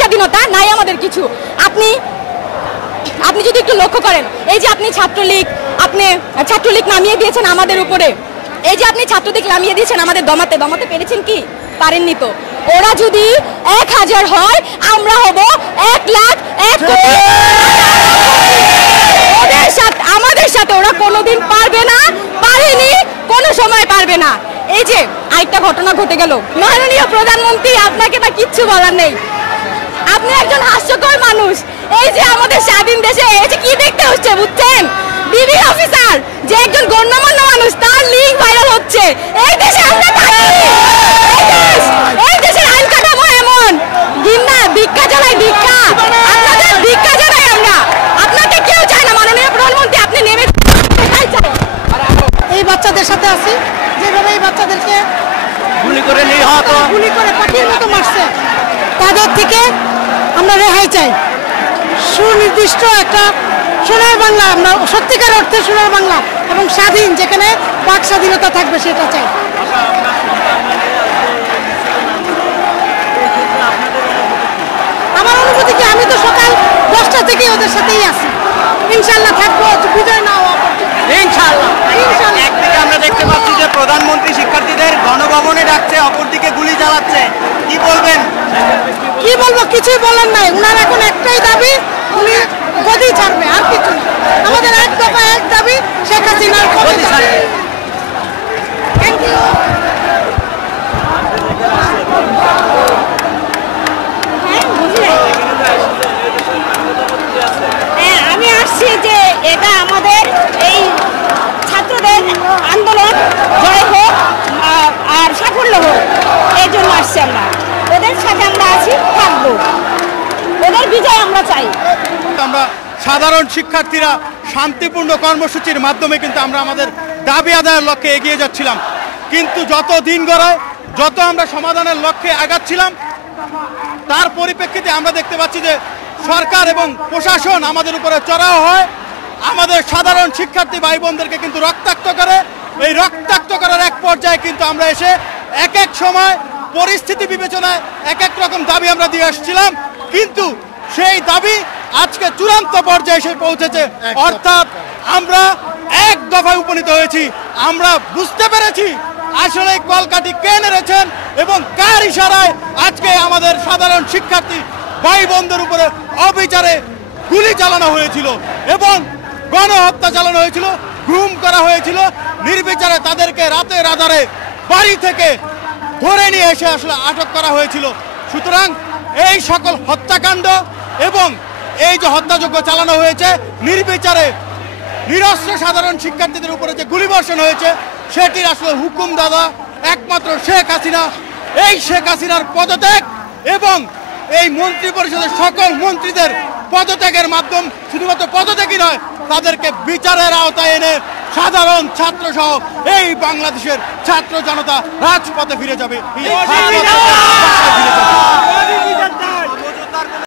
স্বাধীনতা নাই আমাদের কিছু। আপনি যদি একটু লক্ষ্য করেন, এই যে আপনি ছাত্রলীগ নামিয়ে দিয়েছেন আমাদের উপরে, এই যে আপনি ছাত্রলীগ নামিয়ে দিয়েছেন আমাদের দমাতে পেরেছেন কি? পারেননি তো। ওরা যদি 1000 হয়, আমরা হব 1,00,000 আমাদের সাথে ওরা কোনোদিন পারবে না, পারেনি, কোনো সময় পারবে না। এই যে আরেকটা ঘটনা ঘটে গেল, মাননীয় প্রধানমন্ত্রী, আপনাকে না কিচ্ছু বলার নেই, আপনি একজন হাস্যকর মানুষ। এই যে আমাদের স্বাধীন দেশে এই যে কি দেখতে হচ্ছে বুঝছেন, ডিবি অফিসার যে একজন গণ্যমান্য মানুষ, তার লিঙ্ক ভাইরাল হচ্ছে। এই দেশে আমরা থাকি, এই দেশের আইন কাঠামো এমন, ঘৃণা ভিক্ষা চালাই, ভিক্ষা আপনাদের ভিক্ষা চালাই আমরা, আপনাকে কেউ চায় না। মাননীয় প্রধানমন্ত্রী, আপনি নেমে এই বাচ্চাদের সাথে আছি, যেভাবে এই বাচ্চাদেরকে গুলি করে পাখির মতো মারছে, তাদের থেকে আমরা রেহাই চাই। সুনির্দিষ্ট একটা সোনার বাংলা, আমরা সত্যিকার অর্থে সোনার বাংলা এবং স্বাধীন, যেখানে বাক স্বাধীনতা থাকবে, সেটা চাই। আমার অনুভূতি কি, আমি তো সকাল 10টা থেকে ওদের সাথেই আছি, ইনশাল্লাহ থাকবো, বিজয় না হওয়া ইনশাআল্লাহ। একদিকে আমরা দেখতে পাচ্ছি যে প্রধানমন্ত্রী শিক্ষার্থীদের গণভবনে ডাকছে, অপরদিকে গুলি চালাচ্ছে, কি বলবেন? কি বলবো, কিছুই বলার নাই। উনার এখন একটাই দাবি, উনি গদি ছাড়বে, আর কিছু না। আমাদের এক দফা এক দাবি, শেখ হাসিনার গদি ছাড়বে। Thank you. আমি আসছি যে এটা আমাদের এই ছাত্রদের আন্দোলন জয় হোক আর সাফল্য হোক, এই জন্য আসছি আমরা। ওদের সাথে আমরা আছি, থাকবো, ওদের বিজয় আমরা চাই। আমরা সাধারণ শিক্ষার্থীরা শান্তিপূর্ণ কর্মসূচির মাধ্যমে কিন্তু আমরা আমাদের দাবি আদায়ের লক্ষ্যে এগিয়ে যাচ্ছিলাম, কিন্তু যত দিন গড়ায়, যত আমরা সমাধানের লক্ষ্যে আগাচ্ছিলাম, তার পরিপ্রেক্ষিতে আমরা দেখতে পাচ্ছি যে সরকার এবং প্রশাসন আমাদের উপরে চড়াও হয়, আমাদের সাধারণ শিক্ষার্থী ভাই বোনদেরকে কিন্তু রক্তাক্ত করে। এই রক্তাক্ত করার এক পর্যায়ে কিন্তু আমরা এসে এক এক সময় পরিস্থিতি বিবেচনায় এক এক রকম দাবি আমরা দিয়ে আসছিলাম, কিন্তু সেই দাবি আজকে চূড়ান্ত পর্যায়ে এসে পৌঁছেছে। অর্থাৎ আমরা এক দফায় উপনীত হয়েছি। আমরা বুঝতে পেরেছি আসলে কলকাঠি কে নেড়েছেন এবং কার ইশারায় আজকে আমাদের সাধারণ শিক্ষার্থী ভাই বোনদের উপরে অবিচারে গুলি চালানো হয়েছিল এবং গণহত্যা চালানো হয়েছিল, গুম করা হয়েছিল, নির্বিচারে তাদেরকে রাতের আধারে বাড়ি থেকে ধরে নিয়ে এসে আসলে আটক করা হয়েছিল। সুতরাং এই সকল হত্যাকাণ্ড এবং এই যে হত্যাযজ্ঞ চালানো হয়েছে, নির্বিচারে নিরস্ত্র সাধারণ শিক্ষার্থীদের উপরে যে গুলিবর্ষণ হয়েছে, সেটির আসলে হুকুমদাতা একমাত্র শেখ হাসিনা। এই শেখ হাসিনার পদত্যাগ এবং এই মন্ত্রী পরিষদের সকল মন্ত্রীদের পদত্যাগের মাধ্যম, শুধুমাত্র পদত্যাগই নয়, তাদেরকে বিচারের আওতায় এনে সাধারণ ছাত্র সহ এই বাংলাদেশের ছাত্র জনতা রাজপথে ফিরে যাবে।